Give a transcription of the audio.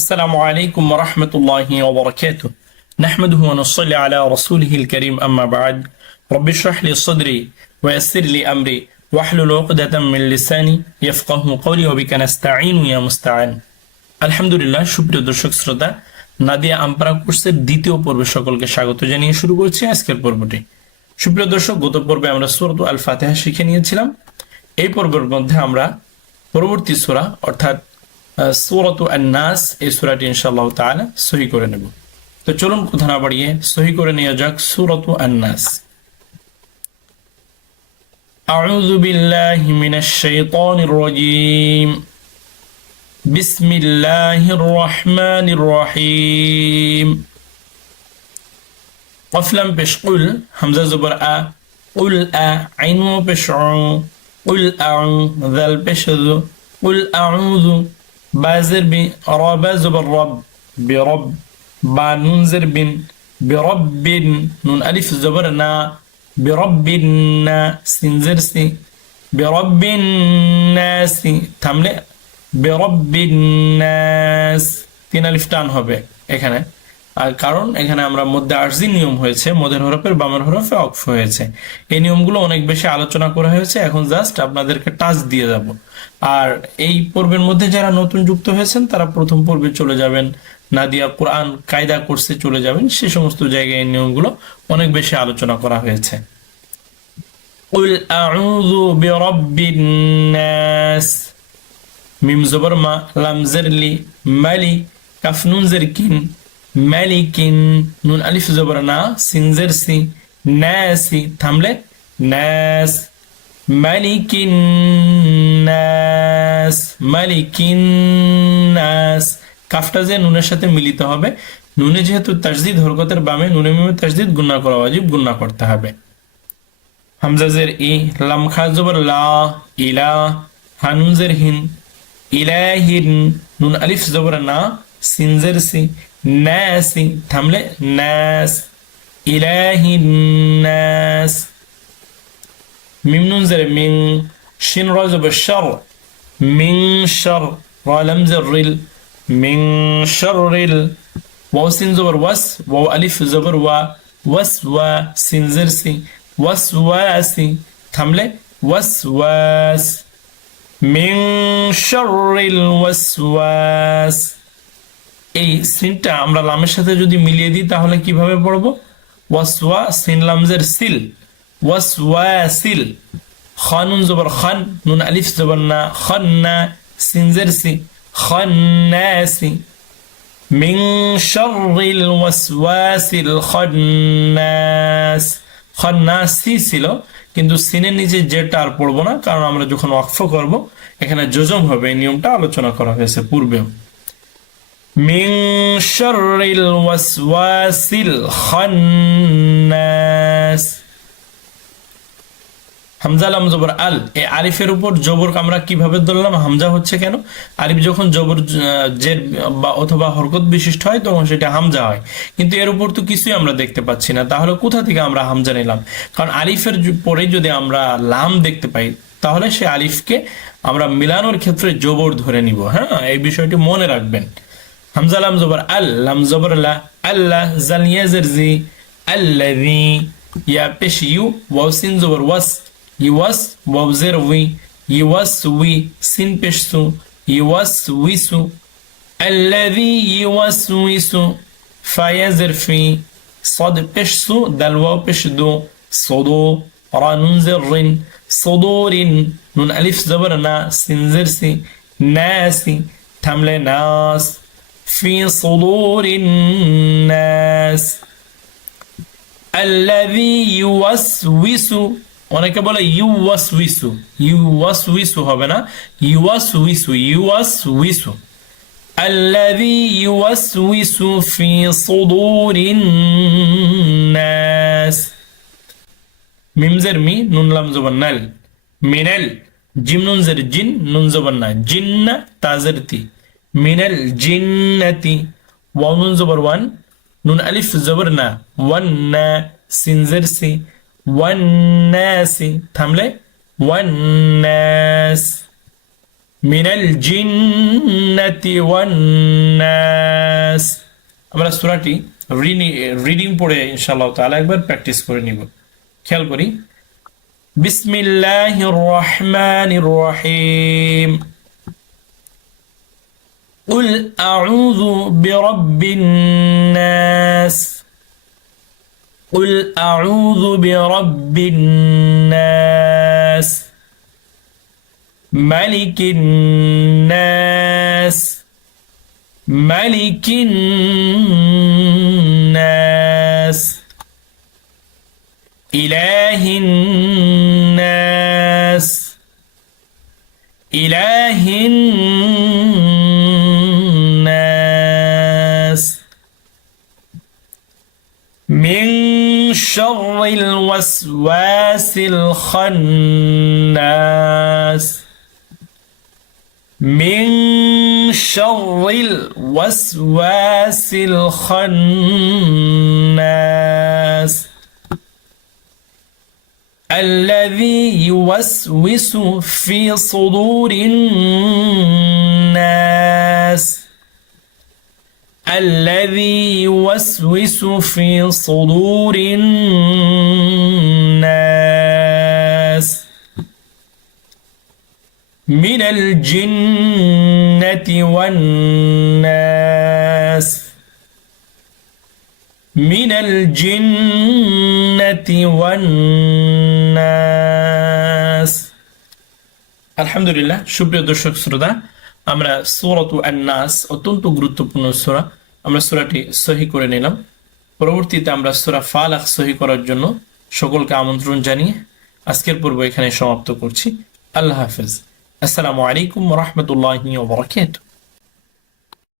السلام عليكم ورحمة الله وبركاته. نحمده ونصلي على رسوله الكريم أما بعد. رب اشرح لي صدري ويسر لي أمري واحلل عقدة من لساني يفقه قولي وبك نستعين يا مستعان. আলহামদুলিল্লাহ, সুপ্রিয় দর্শক শ্রোতা, নাদিয়া আমপারা কোর্সের দ্বিতীয় পর্বে সকলকে স্বাগত জানিয়ে শুরু করছি আজকের পর্বটি। সুপ্রিয় দর্শক, গত পর্বে আমরা সূরা আল ফাতিহা শিখে নিয়েছিলাম। এই পর্বের মধ্যে আমরা পরবর্তী সূরা অর্থাৎ সূরাতু আন-নাস এই সূরাটি ইনশাআল্লাহ তাআলা সহি করে নেব। তো চলুন কথা না বাড়িয়ে সহি করে নেওয়া যাক সূরাতু আন-নাস। আউযু বিল্লাহি মিনাশ শাইতানির রাজীম। বিসমিল্লাহির রহমানির রহিম। কফ লাম পেশ কুল, হামজা জবর আ, কুল আ, আইন পেশ উ, কুল আউ, যাল পেশ যু, কুল আউযু, بازر بي رابا زبر رب برب با نون زر بن برب نون ألف زبرنا برب سنزر سي برب الناس تملئ برب الناس তিন আলিফ টান হবে এখানে, আর কারণ এখানে আমরা মধ্যে আরজি নিয়ম হয়েছে, মদের হরফের বামের হরফে অক্ফ হয়েছে। এই নিয়মগুলো অনেক বেশি আলোচনা করা হয়েছে, এখন জাস্ট আপনাদেরকে টাচ দিয়ে যাব। আর এই পর্বের মধ্যে যারা নতুন যুক্ত হয়েছেন তারা প্রথম পর্বে চলে যাবেন, নাদিয়া কোরআন কায়দা কোর্সে চলে যাবেন, সে সমস্ত জায়গায় এই নিয়মগুলো অনেক বেশি আলোচনা করা হয়েছে। কুল আউযু বিরাব্বিন নাস, মিম জবর মা, লাম জের লি, মালি, কাফ নুন জের কিন, মালিকিন, নুন আলিফ জবর না, সিন জের সি, নাসি, থামলে নাস, মালিকিন নাস, মালিকিন নাস। কাফটা যে নুনের সাথে মিলিত হবে, নুনে যেহেতু তাসদিদ হরকতের বামে, নুনে মিমে তাসদিদ গুণা করা ওয়াজিব, গুণা করতে হবে। হামজা জের ই, লাম খা জবর লা, ইলা, হা নুন জের হিন, ইলাহিন, নুন আলিফ জবর না, সিন জের সি, নাসি, থামলে নাস, ইলাহিন নাস। মিম নুন জের মিন, শিন র জবর শার, মিন শার, র লাম জের রিল, মিন শাররিল, ওয়াও সিন জবর ওয়াস, ওয়াও আলিফ জবর ওয়া, ওয়াস ওয়া, সিন জের সি, ওয়াসওয়াসি, থামলে ওয়াসওয়াস, মিন শাররিল ওয়াসওয়াস। এই সিনটা আমরা লামের সাথে যদি মিলিয়ে দিই তাহলে কিভাবে পড়বো? ওয়াসওয়া, সিন লাম জের সিল, ওয়াসওয়াসিল। খা নুন জবর খান, নুন আলিফ জবর না, খান্না, সিন জের সি, খান্নাসি, মিন শাররিল ওয়াসওয়াসিল খান্নাস। খান্নাসি ছিল, কিন্তু সিনের নিচে যেটা আর পড়বো না, কারণ আমরা যখন ওয়াকফ করব এখানে জজম হবে। এই নিয়মটা আলোচনা করা হয়েছে পূর্বেও। মিন শাররিল ওয়াসওয়াসিল খান্নাস। হামজা লাম জবর আল, এই আলিফের উপর জবর আমরা কিভাবে ধরলাম? হামজা হচ্ছে কেন? আলিফ যখন জবর জের বা অথবা হরকত বিশিষ্ট হয় তখন সেটা হামজা হয়, কিন্তু এর উপর তো কিছুই আমরা দেখতে পাচ্ছি না, তাহলে কোথা থেকে আমরা হামজা নিলাম? কারণ আলিফের পরে যদি আমরা লাম দেখতে পাই তাহলে সে আলিফকে আমরা মিলানোর ক্ষেত্রে জবর ধরে নিব। হ্যাঁ, এই বিষয়টি মনে রাখবেন। হামজা লাম জবর আল, লাম জবর লা, আল্লাহ, জাল ইয়া জের জি, আল্লাযী, ইয়া পেশ ইউ, ওয়াও সিন জবর ওয়াস, ইওয়াস, ওয়াও জের উই, ইওয়াসউই, সিন পেশ সু, ইওয়াসউইসু, আল্লাযী ইওয়াসউইসু, ফা ইয়া জের ফি, صاد পেশ সু, দাল ওয়াও পেশ দু, সদু, রা নুন জের রিন, সদুরিন, নুন আলিফ জবর না, সিন জের সি, নাসি, থামলে নাস, في صدور الناس الذي يوسوس। অনেকে বলে ইউওয়াসউইসু, ইউওয়াসউইসু হবে না, ইউওয়াসউইসু, ইউওয়াসউইসু। الذي يوسوس في صدور الناس। মিম জের মি, নুন লাম জবর নাল, মিনাল, জিম নুন জের জিন, নুন জবর না, জিন্না, তাজের তি, মিনাল জিন্নাতি। ওয়াও নুন জবর ওয়ান, নুন আলিফ জবর না, ওয়ান্না, সিন জের সি, ওয়ান্নাসি, থামলে ওয়ান্নাস। মিনাল জিন্নাতি ওয়ান্নাস। আমরা সূরাটি রিডিং পড়ে ইনশাআল্লাহ তাআলা একবার প্র্যাকটিস করে নিব। খেয়াল করি, বিসমিল্লাহির রহমানির রহিম। قل أعوذ برب الناس قل أعوذ برب الناس ملك الناس ملك الناس إله الناس إله الناس من شر الوسواس الخناس من شر الوسواس الخناس الذي يوسوس في صدور الناس الذي يوسوس في صدور الناس من الجنة والناس من الجنة والناس আলহামদুলিল্লাহ। সুপ্রিয় দর্শক শ্রোতা, আমরা সূরাতু আন-নাস অত্যন্ত গুরুত্বপূর্ণ সূরা, আমরা সূরাটি সহি করে নিলাম। পরবর্তীতে আমরা সূরা ফালাক সহি করার জন্য সকলকে আমন্ত্রণ জানিয়ে আজকের পর্ব এখানে সমাপ্ত করছি। আল্লাহ হাফেজ। আসসালামু আলাইকুম ওয়া রাহমাতুল্লাহি ওয়া বারাকাতুহু।